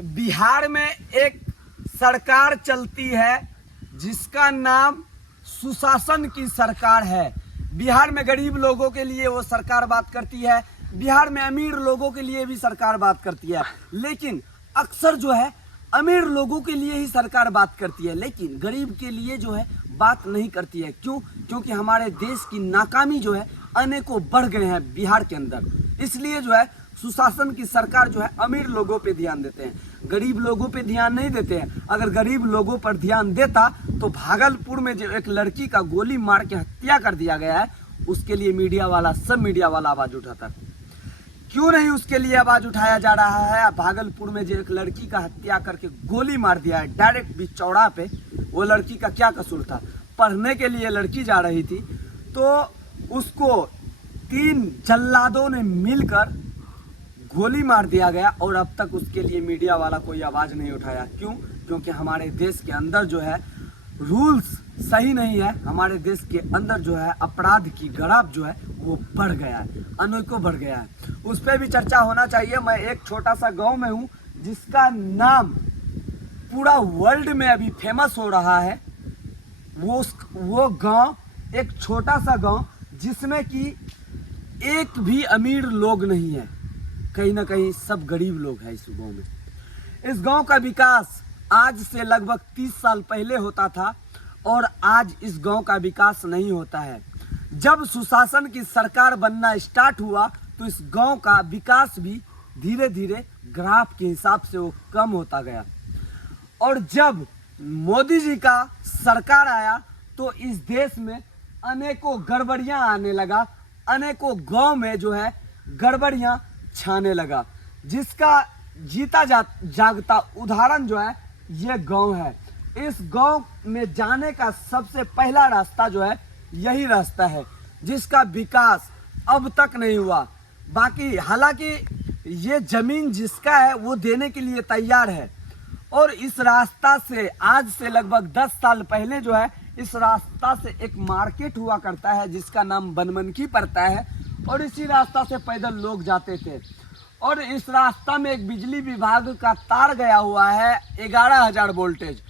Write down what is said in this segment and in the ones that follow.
बिहार में एक सरकार चलती है जिसका नाम सुशासन की सरकार है। बिहार में गरीब लोगों के लिए वो सरकार बात करती है, बिहार में अमीर लोगों के लिए भी सरकार बात करती है, लेकिन अक्सर जो है अमीर लोगों के लिए ही सरकार बात करती है, लेकिन गरीब के लिए जो है बात नहीं करती है। क्यों? क्योंकि हमारे देश की नाकामी जो है अनेकों बढ़ गए हैं बिहार के अंदर। इसलिए जो है सुशासन की सरकार जो है अमीर लोगों पे ध्यान देते हैं, गरीब लोगों पे ध्यान नहीं देते हैं। अगर गरीब लोगों पर ध्यान देता तो भागलपुर में जो एक लड़की का गोली मार के हत्या कर दिया गया है, उसके लिए सब मीडिया वाला आवाज उठाता। क्यों नहीं उसके लिए आवाज उठाया जा रहा है? भागलपुर में जो एक लड़की का हत्या करके गोली मार दिया है डायरेक्ट बीच चौड़ा पे, वो लड़की का क्या कसूर था? पढ़ने के लिए लड़की जा रही थी तो उसको 3 जल्लादों ने मिलकर गोली मार दिया गया और अब तक उसके लिए मीडिया वाला कोई आवाज नहीं उठाया। क्यों? क्योंकि हमारे देश के अंदर जो है रूल्स सही नहीं है, हमारे देश के अंदर जो है अपराध की ग्राफ जो है वो बढ़ गया है, अनेकों बढ़ गया है। उस पर भी चर्चा होना चाहिए। मैं एक छोटा सा गांव में हूँ जिसका नाम पूरा वर्ल्ड में अभी फेमस हो रहा है। वो गांव एक छोटा सा गांव जिसमें कि एक भी अमीर लोग नहीं है, कहीं ना कहीं सब गरीब लोग हैं इस गांव में। इस गांव का विकास आज से लगभग 30 साल पहले होता था और आज इस गांव का विकास नहीं होता है। जब सुशासन की सरकार बनना स्टार्ट हुआ तो इस गांव का विकास भी धीरे धीरे ग्राफ के हिसाब से वो कम होता गया और जब मोदी जी का सरकार आया तो इस देश में अनेकों गड़बड़ियां आने लगा, अनेकों गांव में जो है गड़बड़ियां छाने लगा, जिसका जीता जागता उदाहरण जो है ये गांव है। इस गांव में जाने का सबसे पहला रास्ता जो है यही रास्ता है, जिसका विकास अब तक नहीं हुआ। बाकी हालांकि ये जमीन जिसका है वो देने के लिए तैयार है और इस रास्ता से आज से लगभग 10 साल पहले जो है इस रास्ता से एक मार्केट हुआ करता है जिसका नाम बनमनखी पड़ता है और इसी रास्ता से पैदल लोग जाते थे और इस रास्ता में एक बिजली विभाग का तार गया हुआ है 11,000 वोल्टेज।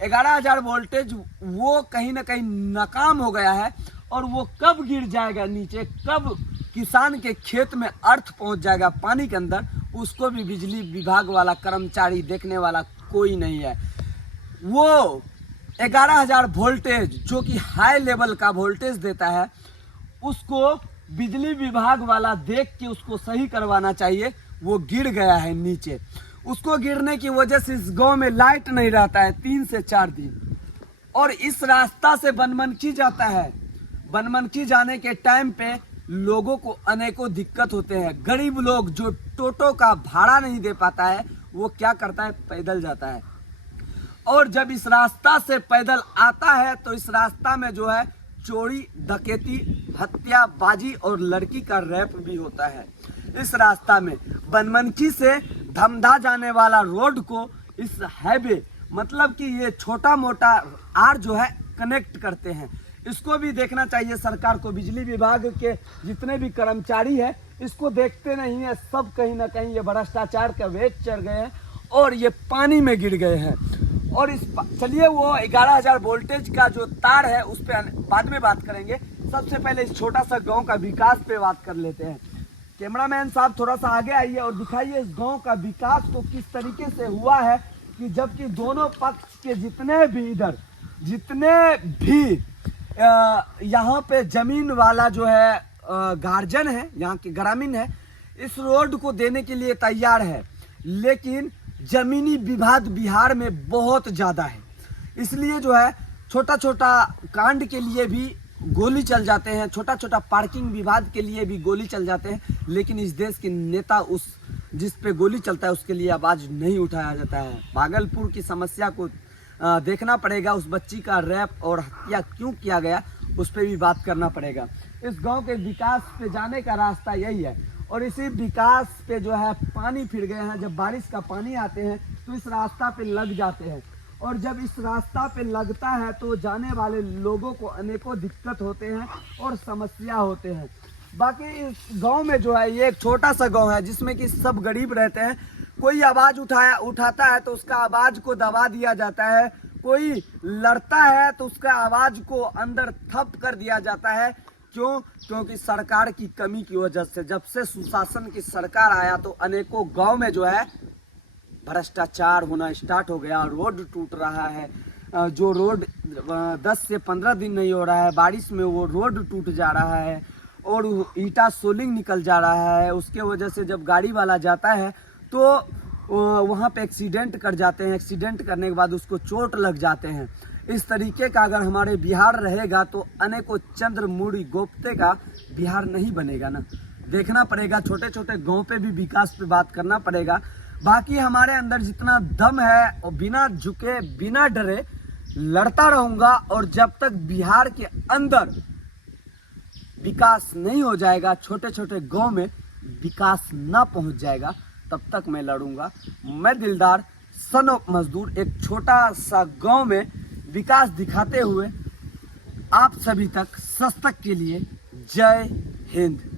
11,000 वोल्टेज वो कहीं ना कहीं नाकाम हो गया है और वो कब गिर जाएगा नीचे, कब किसान के खेत में अर्थ पहुंच जाएगा पानी के अंदर, उसको भी बिजली विभाग वाला कर्मचारी देखने वाला कोई नहीं है। वो 11,000 वोल्टेज जो कि हाई लेवल का वोल्टेज देता है उसको बिजली विभाग वाला देख के उसको सही करवाना चाहिए। वो गिर गया है नीचे, उसको गिरने की वजह से इस गांव में लाइट नहीं रहता है 3 से 4 दिन और इस रास्ता से बनमनखी जाता है। बनमनखी जाने के टाइम पे लोगों को अनेकों दिक्कत होते हैं। गरीब लोग जो टोटो का भाड़ा नहीं दे पाता है वो क्या करता है, पैदल जाता है और जब इस रास्ता से पैदल आता है तो इस रास्ता में जो है चोरी, डकैती, हत्याबाजी और लड़की का रेप भी होता है। इस रास्ता में बनमनखी से धमधा जाने वाला रोड को इस हाईवे मतलब कि ये छोटा मोटा आर जो है कनेक्ट करते हैं, इसको भी देखना चाहिए सरकार को। बिजली विभाग के जितने भी कर्मचारी हैं इसको देखते नहीं है, सब कहीं ना कहीं ये भ्रष्टाचार का वेट चढ़ गए हैं और ये पानी में गिर गए हैं। और इस चलिए वो 11,000 वोल्टेज का जो तार है उस पर बाद में बात करेंगे। सबसे पहले इस छोटा सा गांव का विकास पे बात कर लेते हैं। कैमरामैन साहब थोड़ा सा आगे आइए और दिखाइए इस गांव का विकास को किस तरीके से हुआ है कि जबकि दोनों पक्ष के जितने भी यहाँ पे जमीन वाला जो है गार्जियन है, यहाँ के ग्रामीण है, इस रोड को देने के लिए तैयार है, लेकिन जमीनी विवाद बिहार में बहुत ज़्यादा है। इसलिए जो है छोटा छोटा कांड के लिए भी गोली चल जाते हैं, छोटा छोटा पार्किंग विवाद के लिए भी गोली चल जाते हैं, लेकिन इस देश के नेता उस जिस पे गोली चलता है उसके लिए आवाज़ नहीं उठाया जाता है। भागलपुर की समस्या को देखना पड़ेगा, उस बच्ची का रेप और हत्या क्यों किया गया उस पर भी बात करना पड़ेगा। इस गांव के विकास पे जाने का रास्ता यही है और इसी विकास पे जो है पानी फिर गए हैं। जब बारिश का पानी आते हैं तो इस रास्ता पे लग जाते हैं और जब इस रास्ता पे लगता है तो जाने वाले लोगों को अनेकों दिक्कत होते हैं और समस्या होते हैं। बाकी इस गांव में जो है ये एक छोटा सा गांव है जिसमें कि सब गरीब रहते हैं। कोई आवाज उठाता है तो उसका आवाज को दबा दिया जाता है, कोई लड़ता है तो उसका आवाज को अंदर थप कर दिया जाता है। क्यों? क्योंकि सरकार की कमी की वजह से। जब से सुशासन की सरकार आया तो अनेकों गांव में जो है भ्रष्टाचार होना स्टार्ट हो गया, रोड टूट रहा है। जो रोड 10 से 15 दिन नहीं हो रहा है, बारिश में वो रोड टूट जा रहा है और ईटा सोलिंग निकल जा रहा है। उसके वजह से जब गाड़ी वाला जाता है तो वहाँ पे एक्सीडेंट कर जाते हैं, एक्सीडेंट करने के बाद उसको चोट लग जाते हैं। इस तरीके का अगर हमारे बिहार रहेगा तो अनेकों चंद्रमुड़ी गोप्ते का बिहार नहीं बनेगा ना। देखना पड़ेगा, छोटे छोटे गांव पे भी विकास पे बात करना पड़ेगा। बाकी हमारे अंदर जितना दम है और बिना झुके बिना डरे लड़ता रहूंगा, और जब तक बिहार के अंदर विकास नहीं हो जाएगा, छोटे छोटे गांव में विकास ना पहुंच जाएगा, तब तक मैं लड़ूंगा। मैं दिलदार सन ऑफ मजदूर एक छोटा सा गांव में विकास दिखाते हुए आप सभी तक सस्तक के लिए जय हिंद।